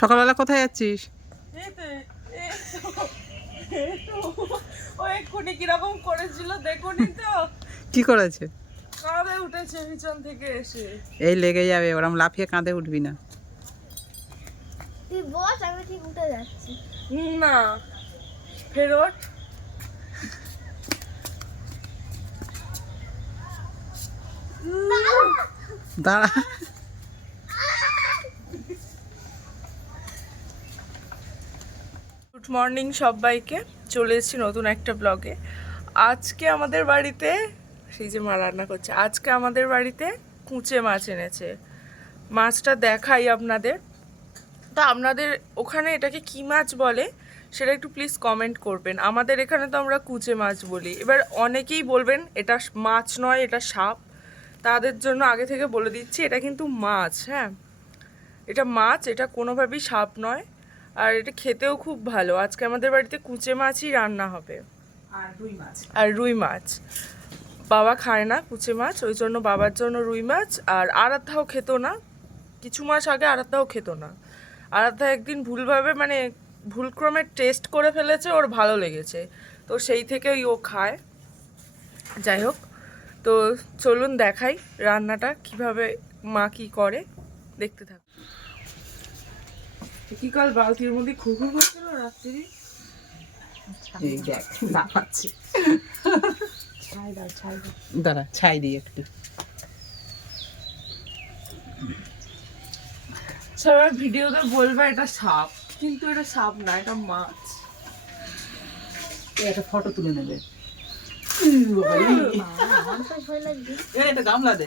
সকালবেলা কোথায় যাচ্ছিস। ও এক্ষুনি কীরকম করেছিল দেখুনি তো। কি করেছে? কাঁধে উঠেছে পিছন থেকে এসে। এই লেগে যাবে ওরম লাফিয়ে কাঁধে উঠবি না। তুই বস আমি ঠিক উঠে যাচ্ছি। না ফেরত দাঁড়া গুড মর্নিং সবাইকে। চলে এসেছি নতুন একটা ব্লগে আজকে আমাদের বাড়িতে, সেই যে মা রান্না করছে, আজকে আমাদের বাড়িতে কুঁচে মাছ এনেছে। মাছটা দেখাই আপনাদের। তো আপনাদের ওখানে এটাকে কি মাছ বলে, সেটা একটু প্লিজ কমেন্ট করবেন। আমাদের এখানে তো আমরা কুচে মাছ বলি। এবার অনেকেই বলবেন, এটা মাছ নয়, এটা সাপ। তাদের জন্য আগে থেকে বলে দিচ্ছি, এটা কিন্তু মাছ হ্যাঁ। এটা মাছ, এটা কোনোভাবেই সাপ নয়। আর এটা খেতেও খুব ভালো। আজকে আমাদের বাড়িতে কুচে মাছই রান্না হবে। আর দুই মাছ। আর রুই মাছ। বাবা খায় না কুচে মাছ ওই জন্য বাবার জন্য রুই মাছ। আর আরাধ্যাও খেত না। কিছু মাস আগে আরাধ্যাও খেত না। আরাধ্যা একদিন ভুলভাবে মানে ভুলক্রমে টেস্ট করে ফেলেছে ওর ভালো লেগেছে। তো সেই থেকেই ও খায়। যাই হোক তো চলুন দেখাই রান্নাটা কীভাবে মা কি করে। দেখতে থাক কি কাল বালতির মধ্যে খুকুর করছিল রাত্রি। এই দেখ লাফাচ্ছি ছাই দাও ছাই দাও। দাঁড়া ছাই দিই একটু। সবাই ভিডিওতে বলবে এটা সাপ। কিন্তু এটা সাপ না এটা মাছ। একটা ফটো তুলে নেবে। আমার ভয় লাগছে। এর গামলা দে।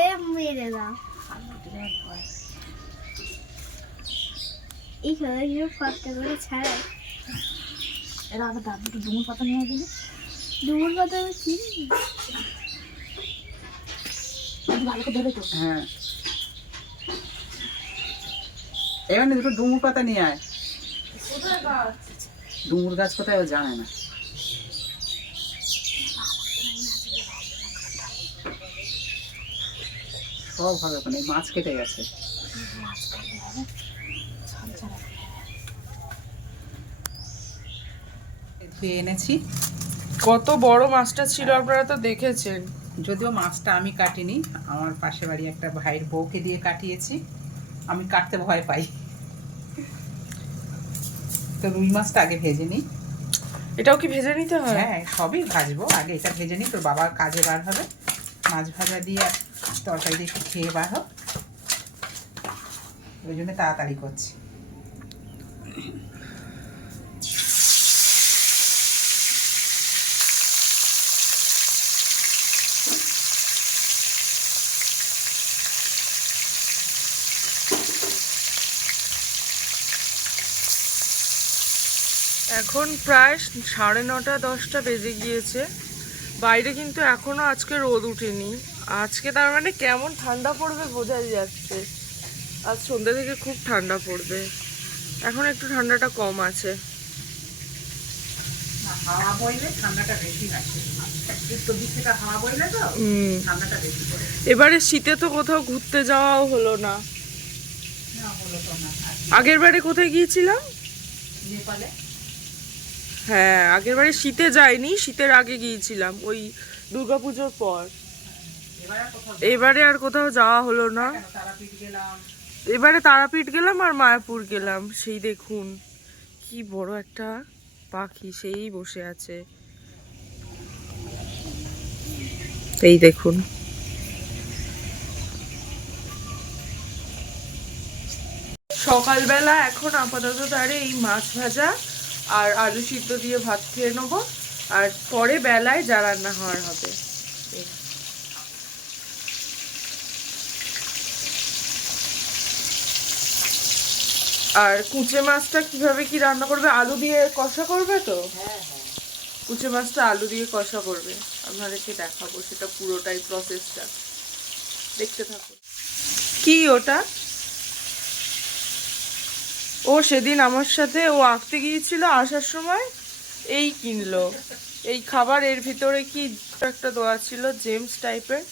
এ মেরে দাও। এই খেলাগুলো ফটকা করে ছাড় এর আগে দাদু একটু ডুমুর পাতা নিয়ে দিবি ডুমুর চিনি ভালো করে ধরে তো। হ্যাঁ। এখানে দুটো ডুমুর পাতা নিয়ে আয়। ডুমুর গাছ কোথায় ও জানে না। সব হবে ওখানে মাছ কেটে গেছে। ধুয়ে এনেছি। কত বড় মাছটা ছিল আপনারা তো দেখেছেন। যদিও মাছটা আমি কাটিনি আমার পাশে বাড়ি একটা ভাইয়ের বউকে দিয়ে কাটিয়েছি আমি কাটতে ভয় পাই। তো রুই মাছটা আগে ভেজে নিই। এটাও কি ভেজে নিতে হয়? হ্যাঁ সবই ভাজবো আগে এটা ভেজে নিই তোর বাবার কাজে বার হবে। মাছ ভাজা দিয়ে তরকারি দিয়ে একটু খেয়ে বার হোক ওই জন্য তাড়াতাড়ি করছি। এখন প্রায় সাড়ে নটা দশটা বেজে গিয়েছে। বাইরে কিন্তু এখনও আজকে রোদ উঠেনি। আজকে তার মানে কেমন ঠান্ডা পড়বে বোঝাই যাচ্ছে। আজ সন্ধ্যে থেকে খুব ঠান্ডা পড়বে। এখন একটু ঠান্ডাটা কম আছে। হাওয়া বইলে ঠান্ডাটা বেশি আসে উত্তর দিক থেকে হাওয়া বইলে তো ঠান্ডাটা বেশি এবারে শীতে তো কোথাও ঘুরতে যাওয়াও হলো না। আগের বারে কোথায় গিয়েছিলাম? নেপালে। হ্যাঁ আগের বারে শীতে যাইনি, শীতের আগে গিয়েছিলাম, ওই দুর্গাপুজোর পর। এবার আর কোথাও যাওয়া হলো না। এবারে তারাপীঠ গেলাম আর মায়াপুর গেলাম, সেই দেখুন, কি বড় একটা পাখি, সেই বসে আছে। এই দেখুন। সকালবেলা এখন আপাতত তারে এই মাছ ভাজা আর আলু সিদ্ধ দিয়ে ভাত খেয়ে নেব। আর পরে বেলায় যা রান্না হওয়ার হবে। আর কুচে মাছটা কীভাবে কি রান্না করবে? আলু দিয়ে কষা করবে তো? কুচে মাছটা আলু দিয়ে কষা করবে। আপনাদেরকে দেখাবো সেটা পুরোটাই প্রসেসটা দেখতে থাকুন। কি ওটা? ও সেদিন আমার সাথে ও আঁকতে গিয়েছিল আসার সময় এই কিনলো। এই খাবার এর ভিতরে কি একটা দেওয়া ছিল জেমস টাইপের।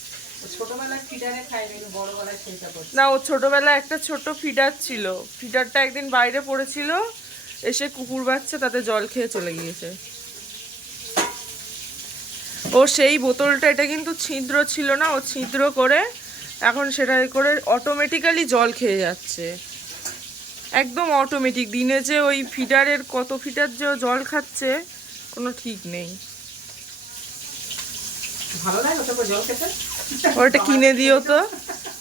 না ও ছোটবেলায় একটা ছোট ফিডার ছিল। ফিডারটা একদিন বাইরে পড়েছিল এসে কুকুর বাচ্চা তাতে জল খেয়ে চলে গিয়েছে। ও সেই বোতলটা এটা কিন্তু ছিদ্র ছিল না ও ছিদ্র করে এখন সেটা করে অটোমেটিক্যালি জল খেয়ে যাচ্ছে। একদম অটোমেটিক দিনে যে ওই ফিডারের কত ফিডার যে জল খাচ্ছে কোনো ঠিক নেই। ওটা কিনে দিও তো।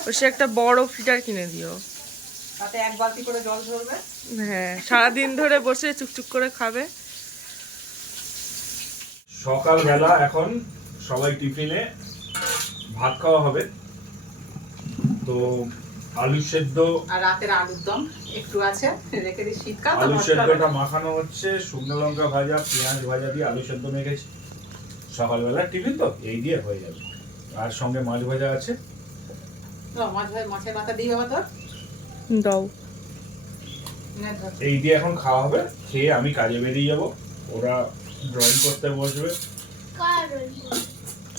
ও সে একটা বড় ফিডার কিনে দিও। এক বালতি করে জল ধরবে হ্যাঁ সারাদিন ধরে বসে চুকচুক করে খাবে। সকালবেলা এখন সবাই টিফিনে ভাত খাওয়া হবে। তো আলু সেদ্ধ। আর রাতের আলুর দম একটু আছে রেখে দিই শীতকাল আলু সেদ্ধটা মাখানো হচ্ছে শুকনো লঙ্কা ভাজা পেঁয়াজ ভাজা দিয়ে আলু সেদ্ধ মেখেছি। সকালবেলা টিফিন তো এই দিয়ে হয়ে যাবে। আর সঙ্গে মাছ ভাজা আছে। মাছ ভাই মাছের মাথা দিই বাবা তোর? দাও। এই দিয়ে এখন খাওয়া হবে খেয়ে আমি কাজে বেরিয়ে যাব। ওরা ড্রয়িং করতে বসবে?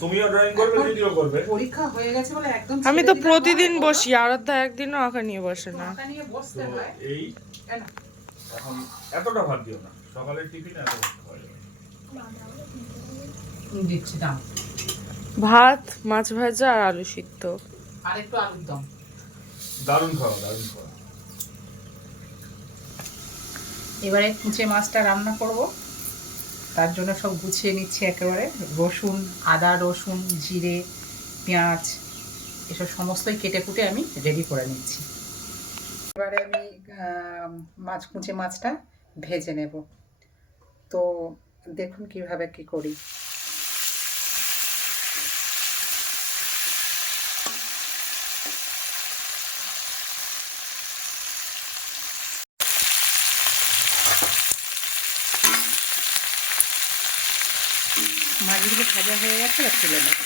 তুমিও ড্রয়িং করবে করবে। পরীক্ষা হয়ে গেছে বলে একদম আমি তো প্রতিদিন। বসি আরাধ্যা একদিনও আঁকা নিয়ে বসে না। মাথা নিয়ে বসতে হয়। এই এখন এতটা ভাত দিও না সকালের টিফিন এত দিচ্ছি দাম। ভাত মাছ ভাজা আর আলু সিদ্ধ। আর একটু আলুর দম। দারুণ খাওয়া দারুণ খাওয়া। এবারে কুচে মাছটা রান্না করব। তার জন্য সব গুছিয়ে নিচ্ছি একেবারে। রসুন, আদা, রসুন, জিরে, পেঁয়াজ, এসব সমস্তই কেটে কুটে আমি রেডি করে নিচ্ছি। এবারে আমি মাছ, কুচে মাছটা ভেজে নেব। তো দেখুন কীভাবে কি করি। মাছগুলো ভাজা হয়ে গেছে, এবার তুলে নেব।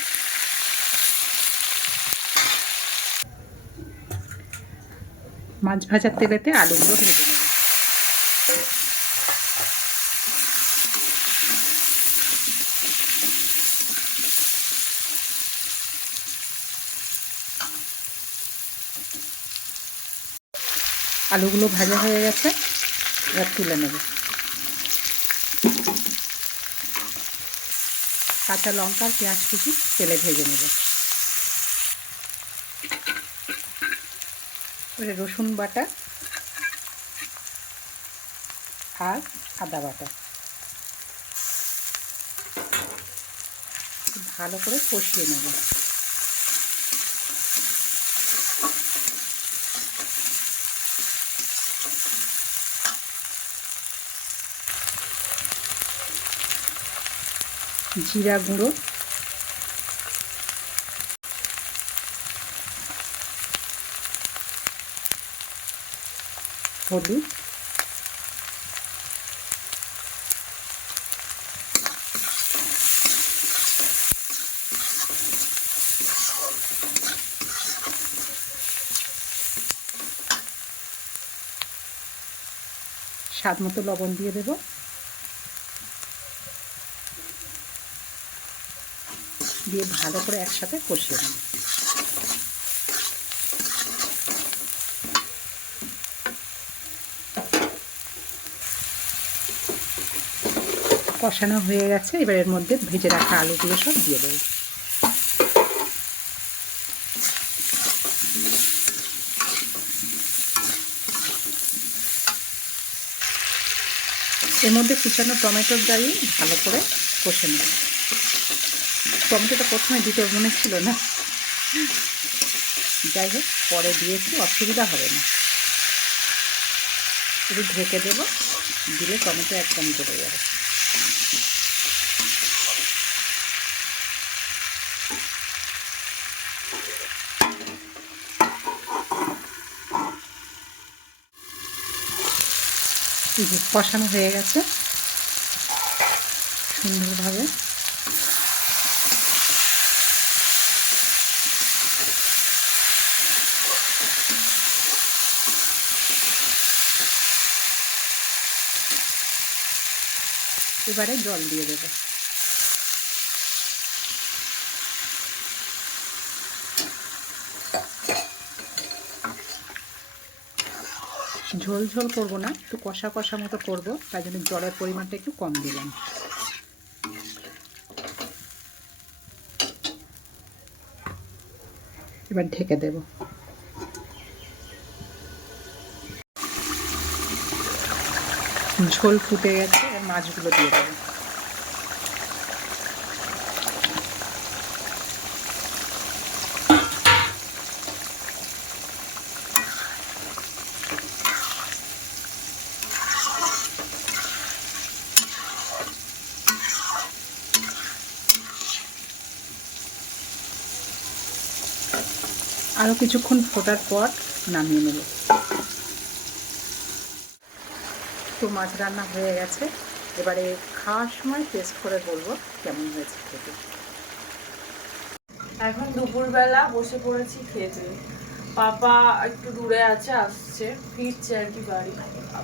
মাছ ভাজার তেলেতে আলুগুলো ভেজে নেব। আলুগুলো ভাজা হয়ে গেছে, এবার তুলে নেব। কাঁচা লঙ্কা পেঁয়াজ কুচি তেলে ভেজে নেব। রসুন বাটা আর আদা বাটা। ভালো করে কষিয়ে নেব। জিরা গুঁড়ো। হলুদ। স্বাদ মতো লবণ দিয়ে দেবো। দিয়ে ভালো করে একসাথে কষিয়ে নেব। কষানো হয়ে গেছে, এবার এর মধ্যে ভেজে রাখা আলুগুলো সব দিয়ে দেবো। এর মধ্যে কুচানো টমেটোর দিয়ে ভালো করে কষে নেব। টমেটোটা প্রথমে দিতে মনে ছিল না। যাই হোক, পরে দিয়েছি, অসুবিধা হবে না। একটু ঢেকে দেবো, দিলে টমেটো একদম গলে যাবে। কষানো হয়ে গেছে। সুন্দরভাবে এবারে জল দিয়ে দেব। ঝোল ঝোল করব না, একটু কষা কষা মতো করব, তাই জন্য জলের পরিমাণটা একটু কম দিলাম। এবার ঢেকে দেব। ঝোল ফুটে গেছে। মাছগুলো দিয়ে দেবো। আরও কিছুক্ষণ ফোটার পর নামিয়ে নেব। তো মাছ রান্না হয়ে গেছে। এবারে খাওয়ার সময় টেস্ট করে বলব কেমন হয়েছে খেতে। এখন দুপুরবেলা বসে পড়েছি খেতে। পাপা একটু দূরে আছে আসছে। ফিরছে আর কি বাড়ি।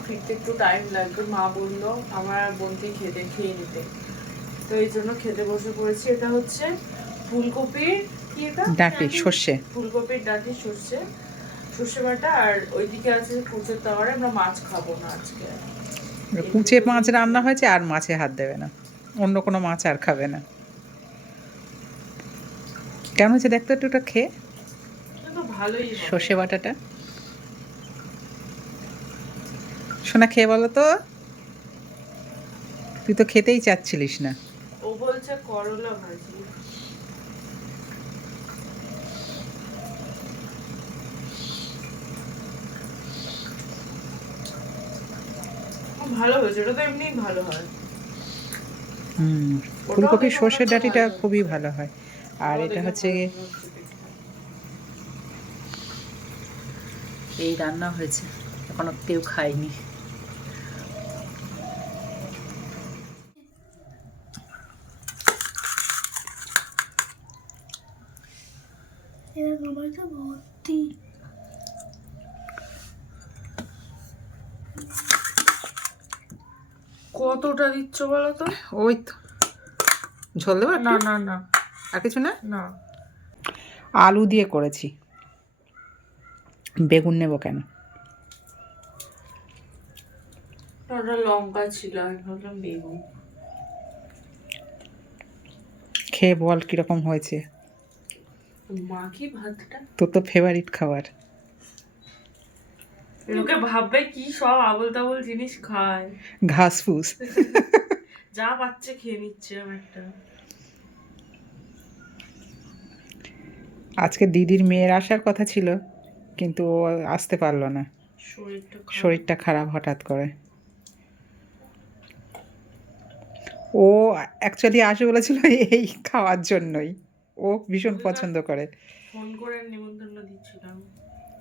ফিরতে একটু টাইম লাগবে। মা বলল আমার আর বোনকে খেতে খেয়ে নিতে। তো এই জন্য খেতে বসে পড়েছি। এটা হচ্ছে ফুলকপির কি এটা? ডাঁটি সর্ষে। ফুলকপির ডাঁটি সর্ষে। সর্ষে বাটা আর ওইদিকে আছে কুচের তাওয়ারে আমরা মাছ খাব না আজকে। কুচে মাছ রান্না হয়েছে আর মাছে হাত দেবে না। অন্য কোনো মাছ আর খাবে না। কেমন হয়েছে দেখতো একটু ওটা খেয়ে। সর্ষে বাটাটা? শোনা খেয়ে বলো তো। তুই তো খেতেই চাচ্ছিলিস না। ও বলছে করলা ভাজি ও, ভালো হয়েছে এটা তো এমনিই ভালো হয়। হুম ফুলকপির সর্ষের ডাঁটিটা খুবই ভালো হয়। আর এটা হচ্ছে। এই রান্না হয়েছে এখনও কেউ খায়নি। এবার আমার তো ভর্তি। কতটা দিচ্ছ বলো তো? ওই তো। ঝোল দেবো না না না। আর কিছু না? না। আলু দিয়ে করেছি। বেগুন নেব কেন? ওটা লঙ্কা ছিল আমি ভাবলাম বেগুন। খেয়ে বল কীরকম হয়েছে। মাখি ভাতটা? তোর তো ফেভারিট খাবার। লোকে ভাববে কি সব আবল তাবল জিনিস খায়। ঘাস ফুস যা পাচ্ছে খেয়ে নিচ্ছে একটা। আজকে দিদির মেয়ের আসার কথা ছিল কিন্তু ও আসতে পারল না। শরীরটা খারাপ। শরীরটা খারাপ হঠাৎ করে। ও অ্যাকচুয়ালি আসে বলেছিল এই খাওয়ার জন্যই। ও ভীষণ পছন্দ করে। ফোন করে নিমন্ত্রণ দিচ্ছিলাম।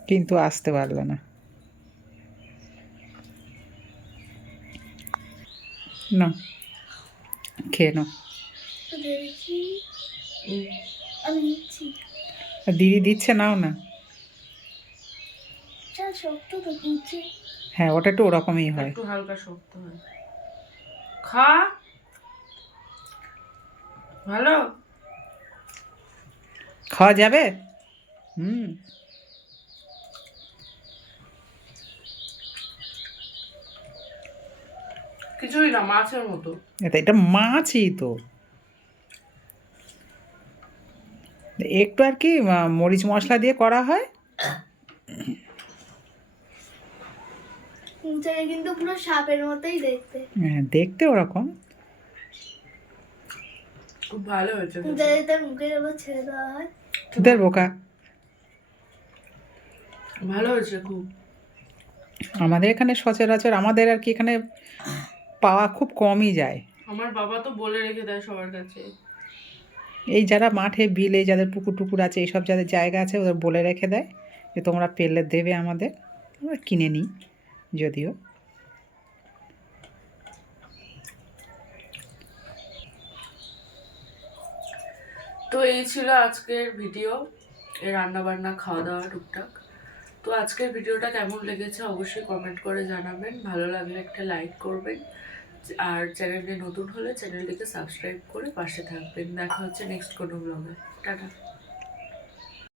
কিন্তু আসতে পারল না। না খেয়ে নাও। দিদি দিচ্ছে নাও না। হ্যাঁ ওটা একটু ওরকমই হয়। একটু হালকা শক্ত হয়। খা। ভালো? খাওয়া যাবে? হুম। কিছুই না মাছের মতো। এটা এটা মাছই তো। একটু আর কি মরিচ মশলা দিয়ে করা হয়। কিন্তু পুরো সাপের মতোই দেখতে। হ্যাঁ, দেখতে ওরকম। খুব ভালো হয়েছে তার মুখের ছেড়ে দেওয়া হয়। তোদের বোকা। ভালো হয়েছে খুব। আমাদের এখানে সচরাচর আমাদের আর কি এখানে পাওয়া খুব কমই যায়। আমার বাবা তো বলে রেখে দেয় সবার কাছে। এই যারা মাঠে বিলে যাদের পুকুর টুকুর আছে এইসব যাদের জায়গা আছে ওদের বলে রেখে দেয় যে তোমরা পেলে দেবে আমাদের। আমরা কিনে নিই যদিও। তো এই ছিল আজকের ভিডিও এই রান্না বান্না খাওয়া দাওয়া টুকটাক। তো আজকের ভিডিওটা কেমন লেগেছে অবশ্যই কমেন্ট করে জানাবেন। ভালো লাগলে একটা লাইক করবেন। আর চ্যানেলটি নতুন হলে চ্যানেলটিকে সাবস্ক্রাইব করে পাশে থাকবেন। দেখা হচ্ছে নেক্সট কোনো ব্লগে টাটা।